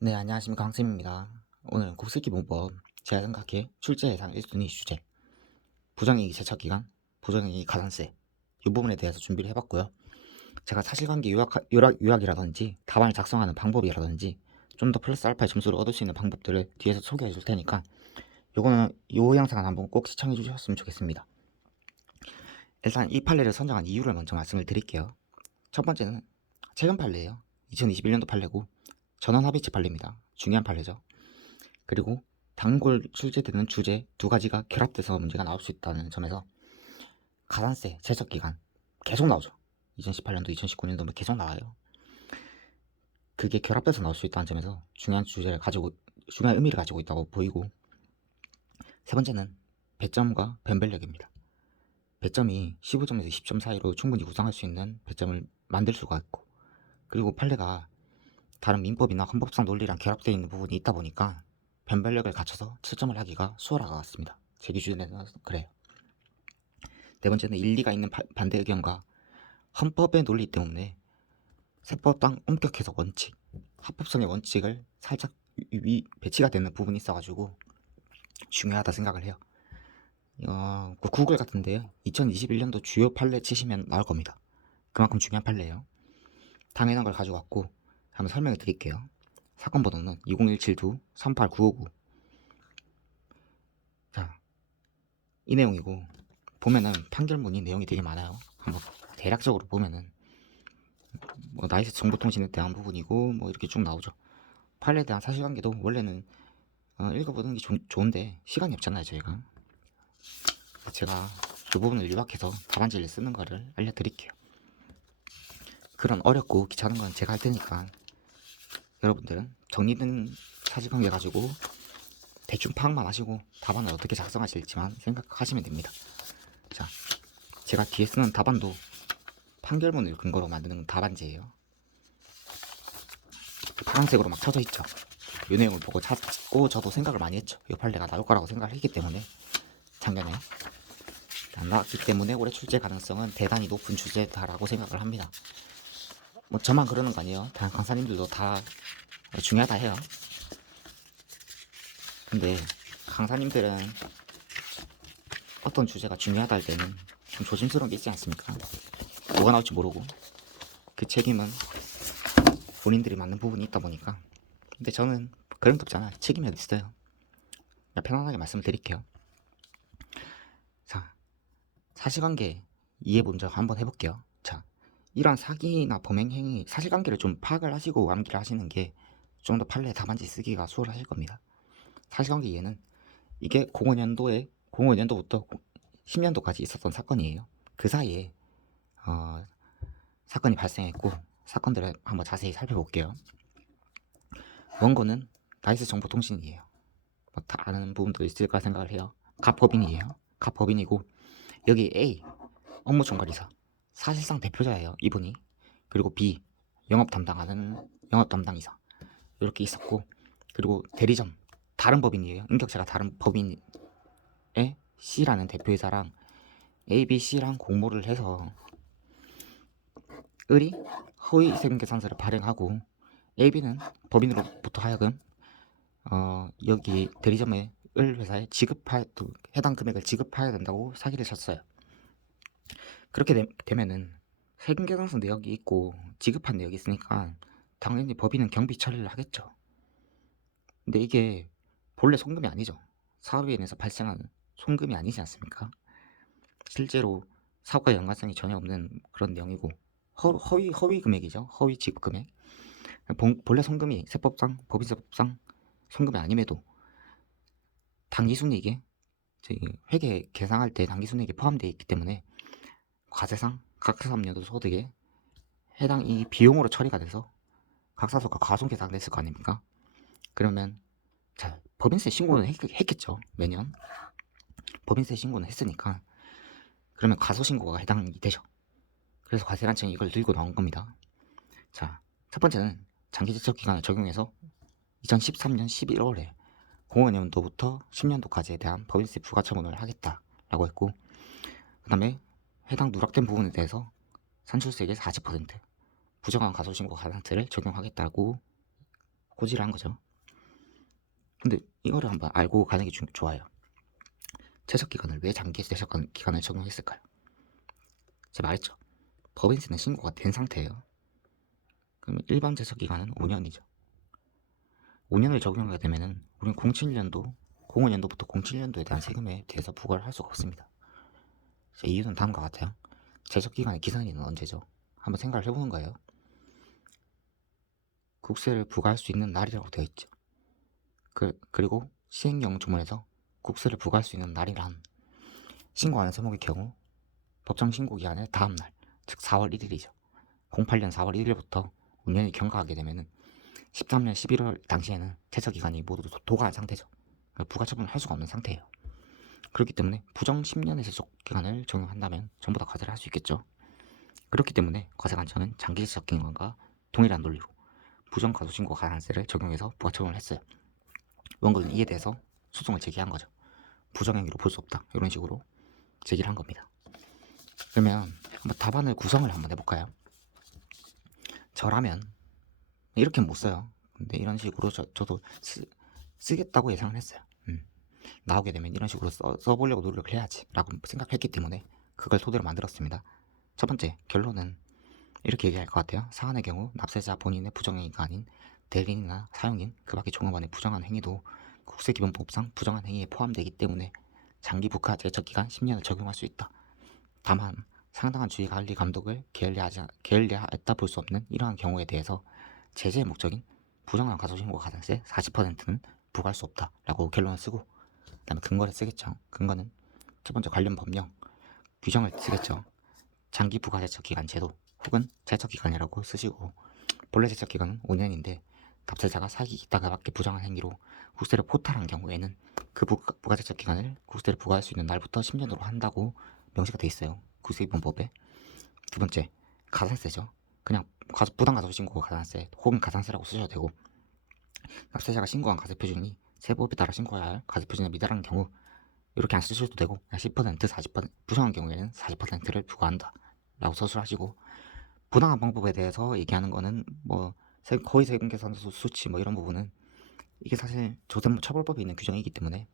네, 안녕하십니까. 황쌤입니다. 오늘 국세기본법 제가 생각해 출제 예상 1순위 주제 부정이익 제척기간, 부정이익 가산세 이 부분에 대해서 준비를 해봤고요. 제가 사실관계 요약이라든지 답안을 작성하는 방법이라든지 좀 더 플러스 알파의 점수를 얻을 수 있는 방법들을 뒤에서 소개해 줄 테니까 요거는 요 영상을 한번 꼭 시청해 주셨으면 좋겠습니다. 일단 이 판례를 선정한 이유를 먼저 말씀을 드릴게요. 첫 번째는 최근 판례예요. 2021년도 판례고 전원합의체 판례입니다. 중요한 판례죠. 그리고 단골 출제되는 주제 두 가지가 결합돼서 문제가 나올 수 있다는 점에서 가산세 제적기간 계속 나오죠. 2018년도, 2019년도 계속 나와요. 그게 결합돼서 나올 수 있다는 점에서 중요한 의미를 가지고 있다고 보이고, 세 번째는 배점과 변별력입니다. 배점이 15점에서 20점 사이로 충분히 구성할 수 있는 배점을 만들 수가 있고, 그리고 판례가 다른 민법이나 헌법상 논리랑 결합되어 있는 부분이 있다 보니까 변별력을 갖춰서 7점을 하기가 수월한 것 같습니다. 제 기준에는 그래요. 네 번째는 일리가 있는 반대 의견과 헌법의 논리 때문에 세법당 엄격 해석 원칙, 합법성의 원칙을 살짝 배치가 되는 부분이 있어가지고 중요하다 생각을 해요. 그 구글 같은데요. 2021년도 주요 판례 치시면 나올 겁니다. 그만큼 중요한 판례예요. 당연한 걸 가지고 왔고 한번 설명해 드릴게요. 사건 번호는 20172-38959. 자, 이 내용이고 보면은 판결문이 내용이 되게 많아요. 한번 대략적으로 보면은 뭐 나이스 정보통신에 대한 부분이고 뭐 이렇게 쭉 나오죠. 파일에 대한 사실관계도 원래는 읽어보는 게 좋은데 시간이 없잖아요 저희가. 제가 그 부분을 요약해서 답안지를 쓰는 거를 알려드릴게요. 그런 어렵고 귀찮은 건 제가 할 테니까 여러분들은 정리된 사실관계 가지고 대충 파악만 하시고 답안을 어떻게 작성하실지만 생각하시면 됩니다. 자, 제가 뒤에 쓰는 답안도 판결문을 근거로 만드는 답안지예요. 파란색으로 막 쳐져 있죠. 이 내용을 보고 찾고 저도 생각을 많이 했죠. 이 판례가 나올 거라고 생각을 했기 때문에 작년에 안 나왔기 때문에 올해 출제 가능성은 대단히 높은 주제다라고 생각을 합니다. 뭐 저만 그러는 거 아니에요. 다른 강사님들도 다 중요하다 해요. 근데 강사님들은 어떤 주제가 중요하다 할 때는 좀 조심스러운 게 있지 않습니까? 뭐가 나올지 모르고 그 책임은 본인들이 맞는 부분이 있다 보니까. 근데 저는 그런 게 없잖아. 책임이 어디 있어요. 그냥 편안하게 말씀을 드릴게요. 자, 사실관계 이해 먼저 한번 해볼게요. 자, 이러한 사기나 범행 행위 사실관계를 좀 파악을 하시고 암기를 하시는 게 좀 더 판례 답안지 쓰기가 수월하실 겁니다. 사실관계 이해는 이게 05년도부터 10년도까지 있었던 사건이에요. 그 사이에 사건이 발생했고 사건들을 한번 자세히 살펴볼게요. 원고는 나이스 정보통신이에요. 뭐 다 아는 부분도 있을까 생각을 해요. 갑법인이에요. 갑법인이고 여기 A 업무 총괄이사 사실상 대표자예요 이분이. 그리고 B 영업 담당이사 이렇게 있었고, 그리고 대리점 다른 법인이에요. 인격체가 다른 법인의 C라는 대표이사랑 A, B, C랑 공모를 해서 을이 허위 세금계산서를 발행하고 AB는 법인으로부터 하여금 여기 대리점의 을 회사에 해당 금액을 지급해야 된다고 사기를 쳤어요. 그렇게 되면은 세금계산서 내역이 있고 지급한 내역이 있으니까 당연히 법인은 경비 처리를 하겠죠. 근데 이게 본래 송금이 아니죠. 사업에 인해서 발생하는 송금이 아니지 않습니까? 실제로 사업과 연관성이 전혀 없는 그런 내용이고 허위 금액이죠. 허위 지급 금액. 본래 송금이 세법상 법인세법상 송금이 아님에도 당기순이익에 회계 계상할 때 당기순이익에 포함되어 있기 때문에 과세상 각사삼년도 소득에 해당 이 비용으로 처리가 돼서 각사소가 과손계상됐을 거 아닙니까? 그러면 자, 법인세 신고는 했겠죠. 매년 법인세 신고는 했으니까 그러면 과소신고가 해당이 되죠. 그래서 과세관청이 이걸 들고 나온 겁니다. 자, 첫 번째는 장기제척 기간을 적용해서 2013년 11월에 05년도부터 10년도까지에 대한 법인세 부과처분을 하겠다라고 했고, 그 다음에 해당 누락된 부분에 대해서 산출세액의 40% 부정한 과소신고 가산세를 적용하겠다고 고지를 한 거죠. 근데 이거를 한번 알고 가는 게 좋아요. 제척기간을 왜 장기 제척기간을 적용했을까요? 제가 말했죠. 법인세는 신고가 된 상태예요. 그럼 일반 제척기간은 5년이죠. 5년을 적용하게 되면은 우리는 07년도, 05년도부터 07년도에 대한 세금에 대해서 부과를 할 수가 없습니다. 이유는 다음과 같아요. 제척기간의 기산일은 언제죠? 한번 생각을 해보는 거예요. 국세를 부과할 수 있는 날이라고 되어 있죠. 그리고 시행령 조문에서 국세를 부과할 수 있는 날이란 신고하는 세목의 경우 법정 신고 기한의 다음 날, 즉 4월 1일이죠. 08년 4월 1일부터 5년이 경과하게 되면은 13년 11월 당시에는 제척기간이 모두 도과한 상태죠. 부과 처분을 할 수가 없는 상태예요. 그렇기 때문에 부정 10년의 제척기간을 적용한다면 전부 다 과세를 할 수 있겠죠. 그렇기 때문에 과세관청은 장기 제척기간과 동일한 논리로 부정 과소신고 가산세를 적용해서 부과 처분을 했어요. 원고는 이에 대해서 소송을 제기한 거죠. 부정행위로 볼 수 없다, 이런 식으로 제기를 한 겁니다. 그러면 한번 답안을 구성을 한번 해볼까요? 저라면 이렇게 못 써요. 근데 이런 식으로 저도 쓰겠다고 예상을 했어요. 나오게 되면 이런 식으로 써보려고 노력을 해야지 라고 생각했기 때문에 그걸 토대로 만들었습니다. 첫 번째 결론은 이렇게 얘기할 것 같아요. 사안의 경우 납세자 본인의 부정행위가 아닌 대리인이나 사용인 그 밖의 종업원의 부정한 행위도 국세기본법상 부정한 행위에 포함되기 때문에 장기 부과 제척기간 10년을 적용할 수 있다. 다만 상당한 주의 관리 감독을 게을리했다 볼 수 없는 이러한 경우에 대해서 제재의 목적인 부정한 과소신고 가산세 40%는 부과할 수 없다라고 결론을 쓰고, 그 다음에 근거를 쓰겠죠. 근거는 첫 번째 관련 법령 규정을 쓰겠죠. 장기 부과 제척기간 제도 혹은 제척기간이라고 쓰시고, 본래 제척기간은 5년인데 납세자가 사기 있다가 밖에 부정한 행위로 국세를 포탈한 경우에는 그 부과 제척기간을 국세를 부과할 수 있는 날부터 10년으로 한다고 명시가 돼 있어요. 국세기본법에. 두 번째 가산세죠. 그냥 부당과소신고 가산세 혹은 가산세라고 쓰셔도 되고, 납세자가 신고한 과세표준이 세법에 따라 신고해야 할 과세표준에 미달하는 경우 이렇게 안 쓰셔도 되고, 10%, 40% 부정한 경우에는 40%를 부과한다 라고 서술하시고, 부당한 방법에 대해서 얘기하는 거는 뭐 거의 세금 계산 수치 뭐 이런 부분은 이게 사실 조세무 처벌법에 있는 규정이기 때문에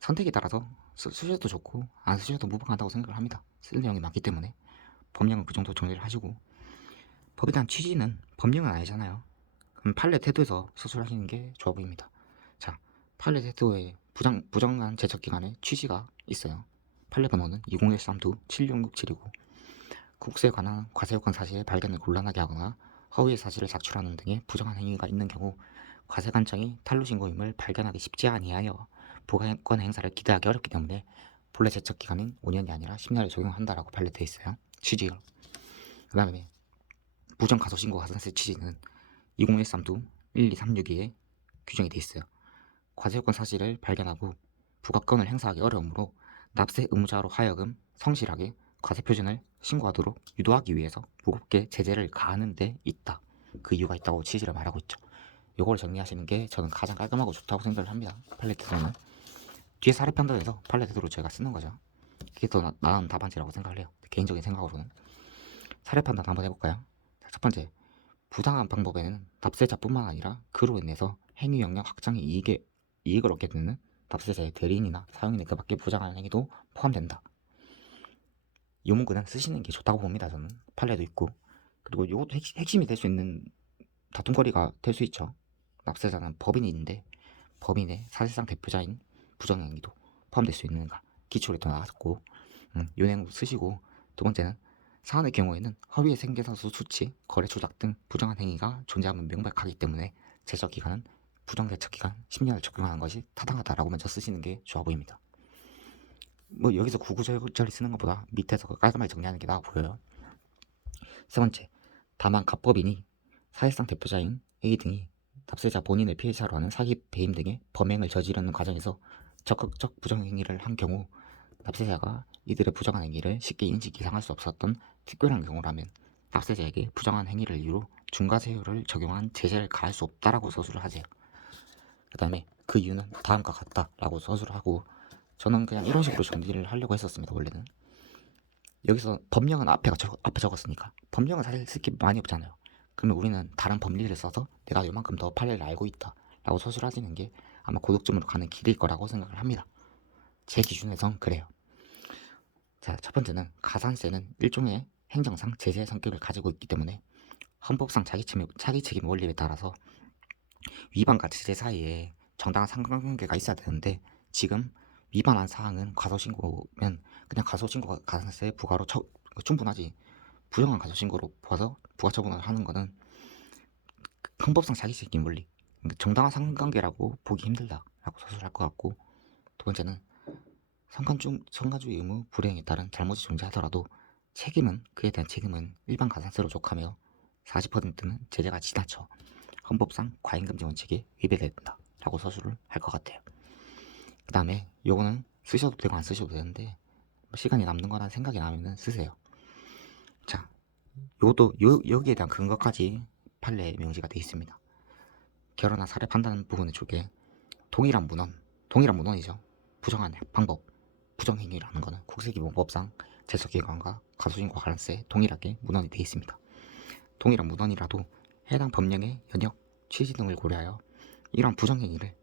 선택에 따라서 쓰셔도 좋고 안 쓰셔도 무방하다고 생각을 합니다. 쓸 내용이 많기 때문에 법령은 그 정도 정리를 하시고, 법에 대한 취지는 법령은 아니잖아요. 그럼 판례 태도에서 서술하시는 게 좋아 보입니다. 자, 판례 태도에 부정한 제척기간의 취지가 있어요. 판례 번호는 2013-7667이고 국세에 관한 과세요건 사실의 발견을 곤란하게 하거나 허위의 사실을 작출하는 등의 부정한 행위가 있는 경우 과세관청이 탈루신고임을 발견하기 쉽지 아니하여 부과권 행사를 기대하기 어렵기 때문에 본래 제척기간인 5년이 아니라 10년을 적용한다라고 판례되어 있어요. 취지가. 그 다음에 부정과소신고 가산세 취지는 2013-12362에 규정이 되어 있어요. 과세요건 사실을 발견하고 부과권을 행사하기 어려우므로 납세 의무자로 하여금 성실하게 과세표준을 신고하도록 유도하기 위해서 무겁게 제재를 가하는 데 있다. 그 이유가 있다고 취지를 말하고 있죠. 요거를 정리하시는 게 저는 가장 깔끔하고 좋다고 생각을 합니다. 팔레트에서는 뒤에 사례 판단에서 팔레트로 제가 쓰는 거죠. 그게 더 나은 답안지라고 생각을 해요. 개인적인 생각으로는. 사례 판단 한번 해볼까요? 첫 번째, 부당한 방법에는 납세자뿐만 아니라 그로 인해서 행위 영역 확장의 이익을 얻게 되는 납세자의 대리인이나 사용인의 그 밖에 부당한 행위도 포함된다. 이 문구는 쓰시는 게 좋다고 봅니다. 저는 판례도 있고, 그리고 이것도 핵심이 될 수 있는 다툼거리가 될 수 있죠. 납세자는 법인인데 법인의 사실상 대표자인 부정행위도 포함될 수 있는가, 기초를 더 나왔고, 이 내용 쓰시고, 두 번째는 사안의 경우에는 허위의 생계사수 수치, 거래 조작 등 부정한 행위가 존재하면 명백하기 때문에 제척기간은 부정제척기간 10년을 적용하는 것이 타당하다라고 먼저 쓰시는 게 좋아 보입니다. 뭐 여기서 구구절절히 쓰는 것보다 밑에서 깔끔하게 정리하는 게 나아 보여요. 세 번째, 다만 갑법인이 사실상 대표자인 A 등이 납세자 본인을 피해자로 하는 사기, 배임 등의 범행을 저지르는 과정에서 적극적 부정행위를 한 경우 납세자가 이들의 부정한 행위를 쉽게 인식 이상할 수 없었던 특별한 경우라면 납세자에게 부정한 행위를 이유로 중과세율을 적용한 제재를 가할 수 없다라고 서술을 하세요. 그 다음에 그 이유는 다음과 같다라고 서술을 하고, 저는 그냥 이런 식으로 정리를 하려고 했었습니다. 원래는 여기서 법령은 앞에 적었으니까 법령은 사실 쓸 게 많이 없잖아요. 그러면 우리는 다른 법리를 써서 내가 요만큼 더 판례를 알고 있다 라고 서술하시는 게 아마 고득점으로 가는 길일 거라고 생각을 합니다. 제 기준에선 그래요. 자, 첫 번째는 가산세는 일종의 행정상 제재의 성격을 가지고 있기 때문에 헌법상 차기책임 원리에 따라서 위반과 제재 사이에 정당한 상관관계가 있어야 되는데 지금 위반한 사항은 과소신고면 그냥 과소신고가 가산세 부과로 충분하지, 부정한 과소신고로 봐서 부가처분을 하는 거는 헌법상 차기책임 원리, 정당한 상관관계라고 보기 힘들다라고 서술할 것 같고, 두 번째는 성간주의 의무 불이행에 따른 잘못이 존재하더라도 그에 대한 책임은 일반 가산세로 족하며 40%는 제재가 지나쳐 헌법상 과잉금지 원칙에 위배된다 라고 서술을 할 것 같아요. 그 다음에 요거는 쓰셔도 되고 안 쓰셔도 되는데 시간이 남는 거나 생각이 나면은 쓰세요. 자, 요것도 여기에 대한 근거까지 판례에 명시가 되어 있습니다. 결혼한 사례 판단 부분의 쪽에 동일한 문헌이죠. 부정한 방법, 부정행위라는 것은 국세기본법상 제소기관과 과소신고 관련세 동일하게 문헌이 되어 있습니다. 동일한 문헌이라도 해당 법령의 연역, 취지 등을 고려하여 이러한 부정행위를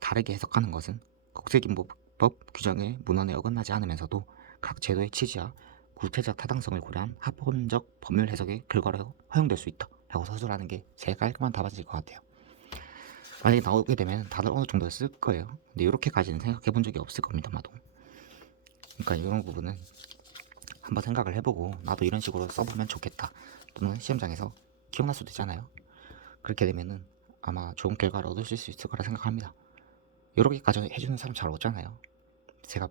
다르게 해석하는 것은 국세기본법 규정의 문헌에 어긋나지 않으면서도 각 제도의 취지와 구체적 타당성을 고려한 합헌적 법률 해석의 결과로 허용될 수 있다 라고 서술하는 게 제일 깔끔한 답안일 것 같아요. 만약에 나오게 되면 다들 어느 정도 쓸 거예요. 근데 이렇게까지는 생각해 본 적이 없을 겁니다, 아마도. 그러니까 이런 부분은 한번 생각을 해보고 나도 이런 식으로 써보면 좋겠다, 또는 시험장에서 기억날 수도 있잖아요. 그렇게 되면은 아마 좋은 결과를 얻으실 수 있을 거라 생각합니다. 이렇게까지 해주는 사람 잘 없잖아요. 제가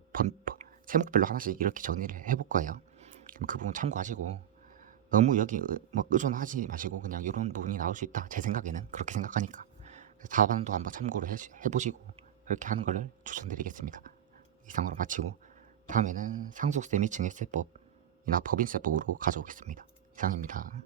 세목별로 하나씩 이렇게 정리를 해볼 거예요. 그럼 그 부분 참고하시고 너무 여기 뭐 의존하지 마시고 그냥 이런 부분이 나올 수 있다, 제 생각에는 그렇게 생각하니까 답안도 한번 참고를 해보시고 그렇게 하는 거를 추천드리겠습니다. 이상으로 마치고 다음에는 상속세 및 증여세법이나 법인세법으로 가져오겠습니다. 이상입니다.